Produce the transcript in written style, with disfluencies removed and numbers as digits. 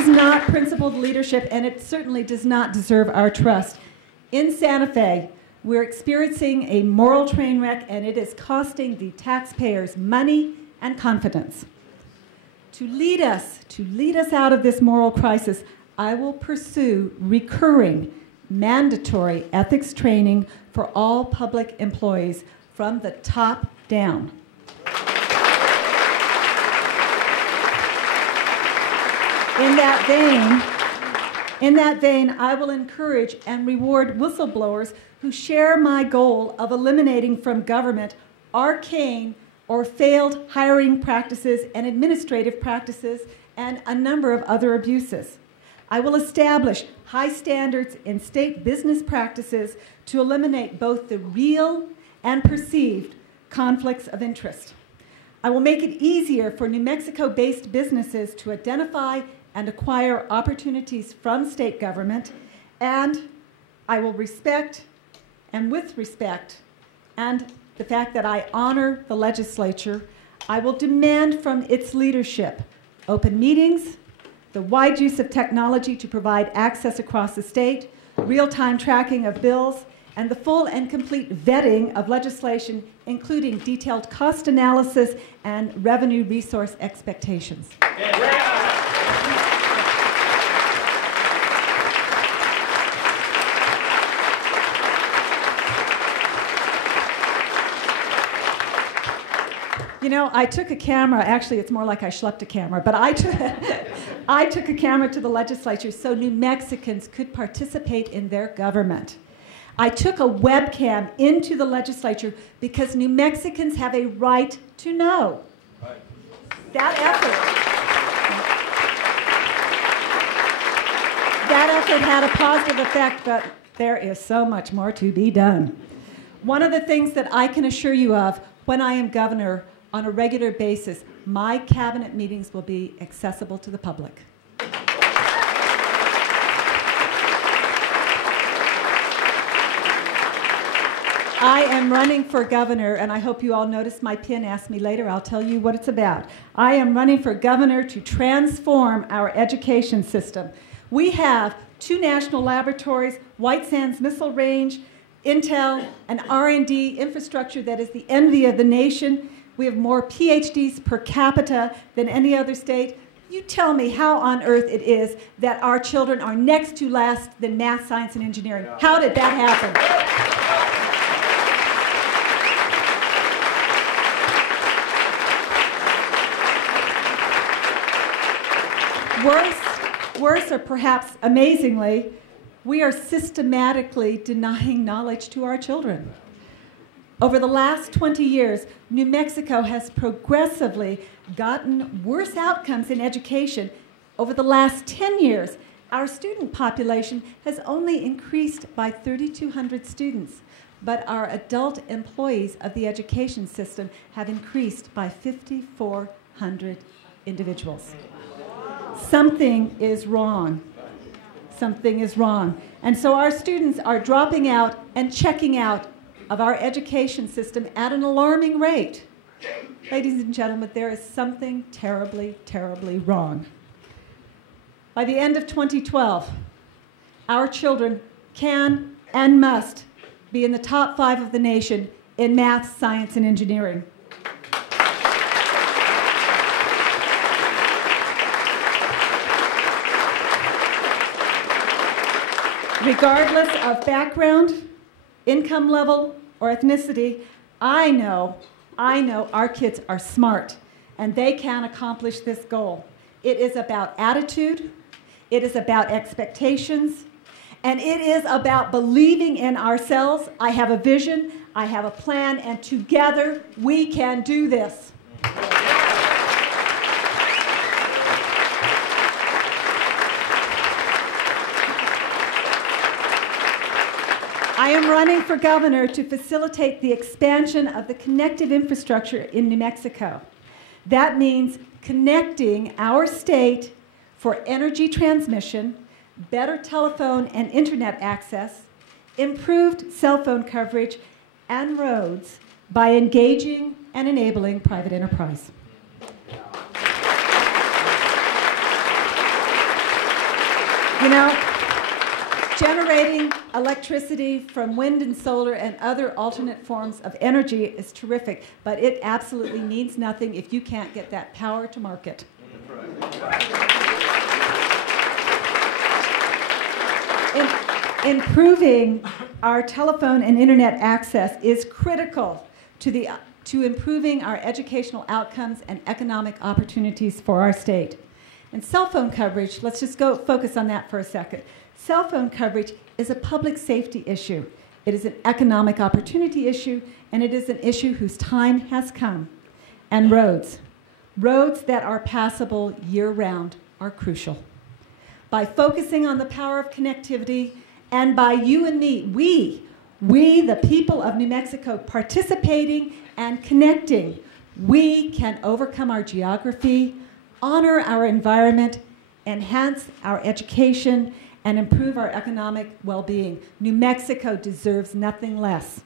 is not principled leadership, and it certainly does not deserve our trust. In Santa Fe, we're experiencing a moral train wreck, and it is costing the taxpayers money and confidence. To lead us out of this moral crisis, I will pursue recurring, mandatory ethics training for all public employees from the top down. In that vein, I will encourage and reward whistleblowers who share my goal of eliminating from government arcane or failed hiring practices and administrative practices and a number of other abuses. I will establish high standards in state business practices to eliminate both the real and perceived conflicts of interest. I will make it easier for New Mexico-based businesses to identify and acquire opportunities from state government, and I will respect, and with respect, and the fact that I honor the legislature, I will demand from its leadership open meetings, the wide use of technology to provide access across the state, real-time tracking of bills, and the full and complete vetting of legislation, including detailed cost analysis and revenue resource expectations. You know, I took a camera, actually it's more like I schlepped a camera, but I took a camera to the legislature so New Mexicans could participate in their government. I took a webcam into the legislature because New Mexicans have a right to know. Right. That effort had a positive effect, but there is so much more to be done. One of the things that I can assure you of when I am governor on a regular basis, my cabinet meetings will be accessible to the public. I am running for governor, and I hope you all noticed my pin. Ask me later, I'll tell you what it's about. I am running for governor to transform our education system. We have 2 national laboratories, White Sands Missile Range, Intel, and R&D infrastructure that is the envy of the nation. We have more PhDs per capita than any other state. You tell me how on earth it is that our children are next to last than math, science, and engineering. How did that happen? Worse, or perhaps amazingly, we are systematically denying knowledge to our children. Over the last 20 years, New Mexico has progressively gotten worse outcomes in education. Over the last 10 years, our student population has only increased by 3,200 students, but our adult employees of the education system have increased by 5,400 individuals. Something is wrong. Something is wrong. And so our students are dropping out and checking out of our education system at an alarming rate. Ladies and gentlemen, there is something terribly, terribly wrong. By the end of 2012, our children can and must be in the top 5 of the nation in math, science, and engineering. Regardless of background, income level, or ethnicity, I know our kids are smart, and they can accomplish this goal. It is about attitude, it is about expectations, and it is about believing in ourselves. I have a vision, I have a plan, and together we can do this. I am running for governor to facilitate the expansion of the connective infrastructure in New Mexico. That means connecting our state for energy transmission, better telephone and internet access, improved cell phone coverage, and roads by engaging and enabling private enterprise. You know, generating electricity from wind and solar and other alternate forms of energy is terrific, but it absolutely means nothing if you can't get that power to market. Improving our telephone and internet access is critical to improving our educational outcomes and economic opportunities for our state. And cell phone coverage, let's just go focus on that for a second. Cell phone coverage is a public safety issue. It is an economic opportunity issue, and it is an issue whose time has come. And roads that are passable year-round are crucial. By focusing on the power of connectivity, and by you and me, we, the people of New Mexico, participating and connecting, we can overcome our geography, honor our environment, enhance our education, and improve our economic well-being. New Mexico deserves nothing less.